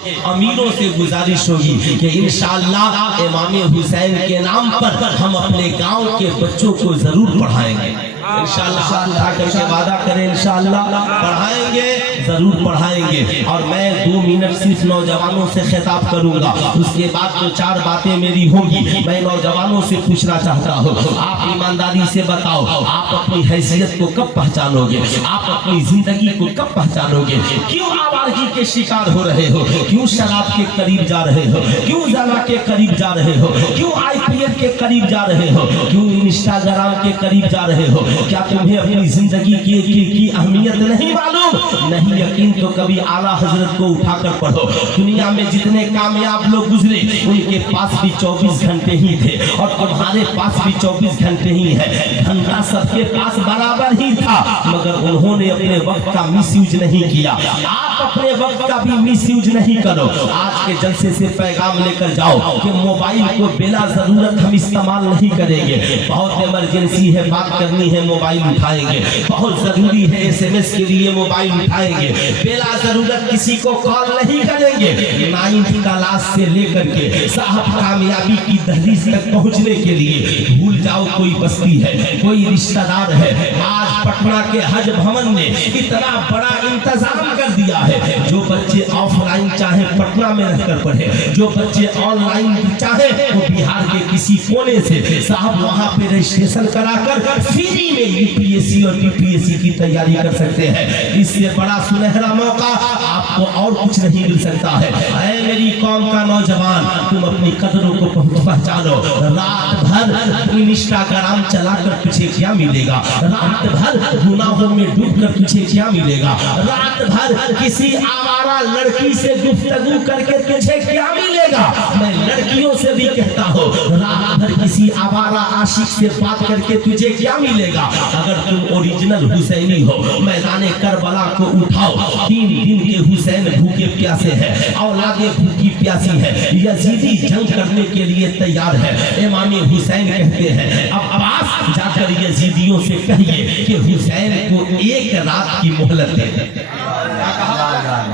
अमीरों से गुजारिश होगी कि इंशाअल्लाह इमाम हुसैन के नाम पर हम अपने गांव के बच्चों को जरूर पढ़ाएंगे। इंशाअल्लाह हाथ उठा करके वादा करें, इंशाअल्लाह पढ़ाएंगे, जरूर पढ़ाएंगे। और मैं 2 मिनट सिर्फ नौजवानों से खिताब करूंगा, उसके बाद जो 4 बातें मेरी होंगी। मैं नौजवानों से पूछना चाहता हूँ, आप ईमानदारी से बताओ, आप अपनी हैसियत को कब पहचानोगे? आप अपनी जिंदगी को कब पहचानोगे? क्यों आवारगी के शिकार हो रहे हो? क्यों शराब के करीब जा रहे हो? क्यों जना के करीब जा रहे हो? क्यों IPL के करीब जा रहे हो? क्यों इंस्टाग्राम के करीब जा रहे हो? क्या तुम्हें अपनी जिंदगी की अहमियत नहीं मालूम? नहीं यकीन तो कभी आला हजरत को उठाकर पढ़ो। दुनिया में जितने कामयाब लोग गुजरे उनके पास भी 24 घंटे ही थे, और तुम्हारे पास भी 24 घंटे ही है। घंटा सबके पास बराबर ही था, मगर उन्होंने अपने वक्त का मिसयूज नहीं किया। आप अपने वक्त का भी मिसयूज नहीं करो। आज के जलसे से पैगाम लेकर जाओ कि मोबाइल को बिना जरूरत हम इस्तेमाल नहीं करेंगे। बहुत इमरजेंसी है, बात करनी है, मोबाइल उठाएंगे। बहुत जरूरी है, SMS के लिए मोबाइल उठाएंगे। बिना जरूरत किसी को कॉल नहीं करेंगे। 9th क्लास से लेकर के साहब कामयाबी की दहलीज तक पहुंचने के लिए भूल जाओ कोई बस्ती है, कोई रिश्तेदार है। आज पटना के हज भवन ने इतना बड़ा इंतजाम कर दिया है, जो बच्चे ऑफलाइन चाहे पटना में रहकर पढ़े, जो बच्चे ऑनलाइन चाहे वो बिहार के किसी कोने से साहब वहां पे रजिस्ट्रेशन कराकर फ्री में UPSC और TPSC की तैयारी कर सकते हैं। इससे बड़ा सुनहरा मौका आपको और कुछ नहीं मिल सकता है। ऐ मेरी कौम का नौजवान, तुम अपनी कदरों को पहचानो। रात भर इंस्टाग्राम चलाकर तुझे क्या मिलेगा? रात भर गुनाहों में डूबकर तुझे क्या मिलेगा? रात भर किसी आवारा लड़की से गुफ्तगू करके तुझे क्या मिलेगा? मैं लड़कियों से भी कहता हूँ, रात भर किसी आवारा आशिक से बात करके तुझे क्या मिलेगा? अगर तुम ओरिजिनल हुसैनी हो, मैदान करबला को उठाओ। 3 दिन के हुसैन भूखे प्यासे हैं, औलादे भूखी प्यासी है। यजीदी जंग करने के लिए तैयार है। इमाम हुसैन कहते हैं, अब अब्बास जाकर यजीदियों से कहिए कि हुसैन को 1 रात की मोहलत दे।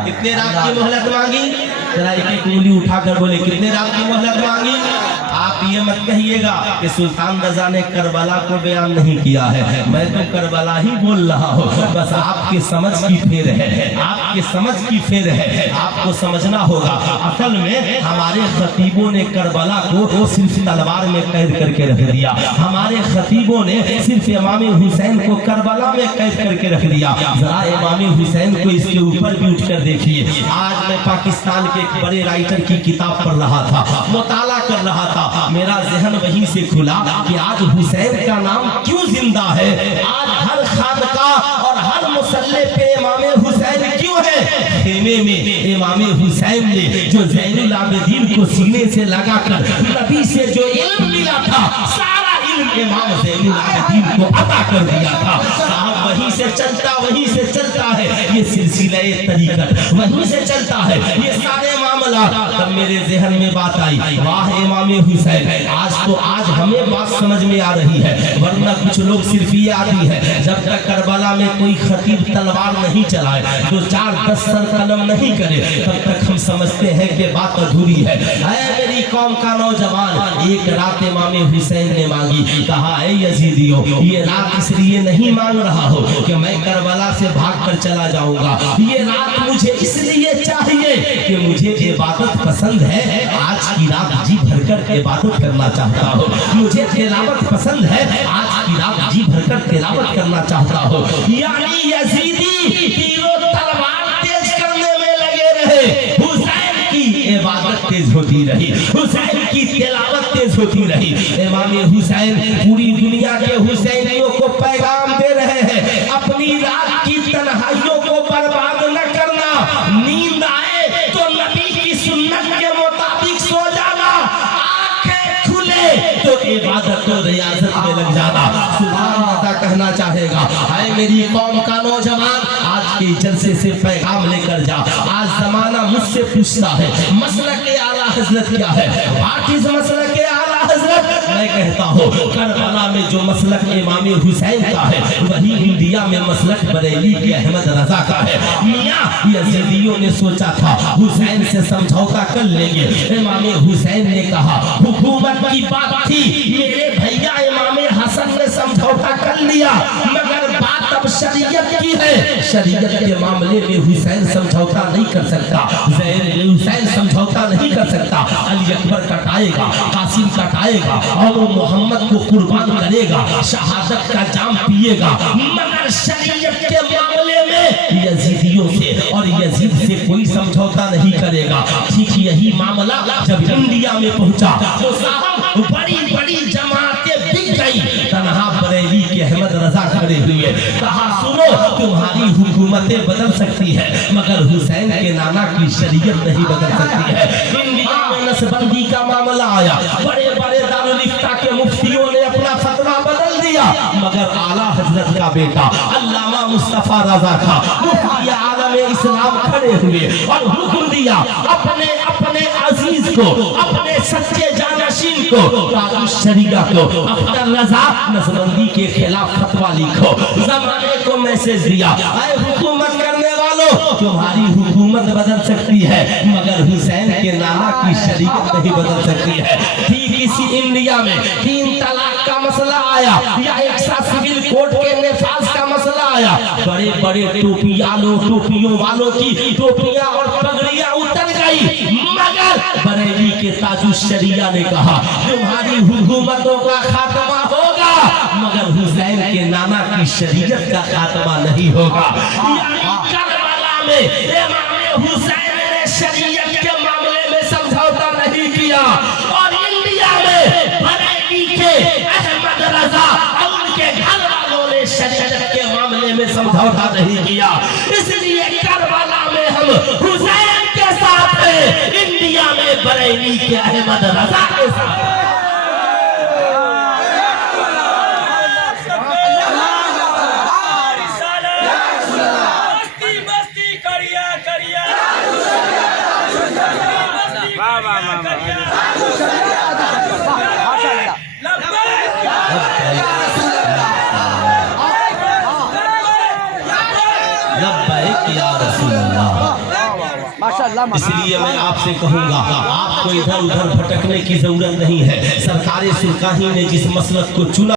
कितने रात की मोहलत मांगी? जरा एक उंगली उठाकर बोले, कितने रात की मोहलत मांगी? आप ये मत कहिएगा कि सुल्तान रजा ने करबला को बयान नहीं किया है। मैं तो करबला ही बोल रहा हूँ, बस आपके समझ की फेर है, आपके समझ की फेर है। आपको समझना होगा, असल में हमारे खतीबों ने करबला को सिर्फ तलवार में कैद करके रख दिया। हमारे खतीबों ने सिर्फ इमाम हुसैन को करबला में कैद करके रख दिया। जरा इमाम हुसैन को इसके ऊपर भी उठकर देखिए। आज मैं पाकिस्तान के एक बड़े राइटर की किताब पढ़ रहा था, मुताला कर रहा था, मेरा जहन वहीं से खुला कि आज हुसैन का नाम क्यों जिंदा है। आज हर खानका और हर मुसल्ले पे इमाम हुसैन क्यों है। खेमे में इमाम हुसैन ने जो ज़ैनुल आबिदीन को सीने से लगाकर नबी से जो इल्म मिला था, सारा इल्म इमाम ज़ैनुल आबिदीन को अता कर दिया था। साहब वहीं से चलता है ये सिलसिला तरीक़त, वहीं से चलता है ये सारे मामला। तब मेरे ज़हन में बात आई, वाह इमाम हुसैन, आज हमें बात समझ में आ रही है। वरना कुछ लोग सिर्फ ये आती है, जब तक करबला में कोई खतीब तलवार नहीं चलाए, तो 4-10 सर कलम नहीं करे, तब तक हम समझते हैं कि बात अधूरी है। मेरी कौम का नौजवान, 1 रात इमाम हुसैन ने मांगी। कहा, है यजीदियों, ये रात इसलिए नहीं मांग रहा हो कि मैं करबला से भाग कर चला जाऊंगा। ये रात मुझे इसलिए चाहिए कि मुझे इबादत पसंद है। आज की रात जी भरकर इबादत करना चाहता हूँ। मुझे तिलावत पसंद है, आज की रात जी भरकर तिलावत करना चाहता हूँ। यानी यजीदी तीरों तलवार तेज करने में लगे रहे, हुसैन की इबादत तेज होती रही, हुसैन की तिलावत तेज होती रही। इमाम हुसैन पूरी दुनिया के हुसैनियों को पैगाम दे रहे हैं, अपनी रात की तन्हाइयों को बर्बाद न करना। नींद आए तो नबी की सुन्नत के मुताबिक सो जाना, आंखें खुले तो इबादत और रियाजत में लग जाना। सुभान अल्लाह कहना चाहेगा, है मेरी कौम का नौजवान, आज के जलसे से पैगाम लेकर जा। आज जमाना मुझसे पूछता है, मसलक आला हजरत क्या है? व्हाट इज मसलक आला हजरत? मैं कहता हूँ करबला में जो मसलक इमाम हुसैन का है वही इंडिया में मसलक बरेली के अहमद रजा का है। मियां यजीदियों ने सोचा था हुसैन से समझौता कर लेंगे। इमाम हुसैन ने कहा हुकूमत की बात थी, मेरे भैया इमाम हसन ने समझौता कर लिया, मगर बात अब शरीयत की है। शरीयत के मामले में हुसैन समझौता नहीं कर सकता, हुसैन समझौता नहीं कर सकता। अली अकबर कटाएगा, कासिम कटाएगा और वो मोहम्मद को कुर्बान करेगा, शहादत का जाम पिएगा, मगर शरीयत के मामले में यजीदियों से और यजीद से कोई समझौता नहीं करेगा। ठीक यही मामला जब इंडिया में पहुंचा तो साहब बड़ी बड़ी जमातें बिक गई, तन्हा बरेली के अहमद रजा खड़े हुए, कहा सुनो तुम्हारी हुकूमतें बदल सकती है मगर हुसैन के नाना की शरीयत नहीं बदल सकती है। इंडिया में नस्बंदी का मामला आया, बड़े बड़े दारुल इफ्ता के मुफ्तियों ने अपना फतवा बदल दिया, मगर आला हजरत का बेटा अल्लामा मुस्तफा रजा था मुफ्ती आलम इस्लाम खड़े हुए और हुक्म दिया अपने अपने अजीज को, अपने सच्चे जानशीन को, कादुस शरीका को, अख्तर रजा नस्बंदी के खिलाफ फतवा लिखो। जमाने को मैसेज दिया, ऐ हुकूमत करने वालों तुम्हारी हुकूमत बदल सकती है मगर हुसैन के नाना की शरीयत नहीं बदल सकती है। ठीक इसी इंडिया में 3 तलाक का मसला आया या एक साथ सिविल कोड के नफाज का मसला आया, बड़े बड़े टोपियों वालों की टोपियां और पगड़ियां उतर गई, मगर बरेली के ताजुश शरिया ने कहा तुम्हारी हुकूमतों का खात्मा होगा मगर हुसैन के नाना की शरीयत का खात्मा नहीं होगा। करबला में इमाम हुसैन ने शरीयत के मामले में समझौता नहीं किया और इंडिया में बरेली के अहमद रजा और उनके घर वालों ने शरीयत के मामले में समझौता नहीं किया। इसलिए करबला में हम हुसैन के साथ हैं, इंडिया में बरेली के अहमद रजा के साथ। इसलिए मैं आपसे कहूंगा आपको इधर उधर भटकने की जरूरत नहीं है। सरकार सुल्तानी ने जिस मसलक को चुना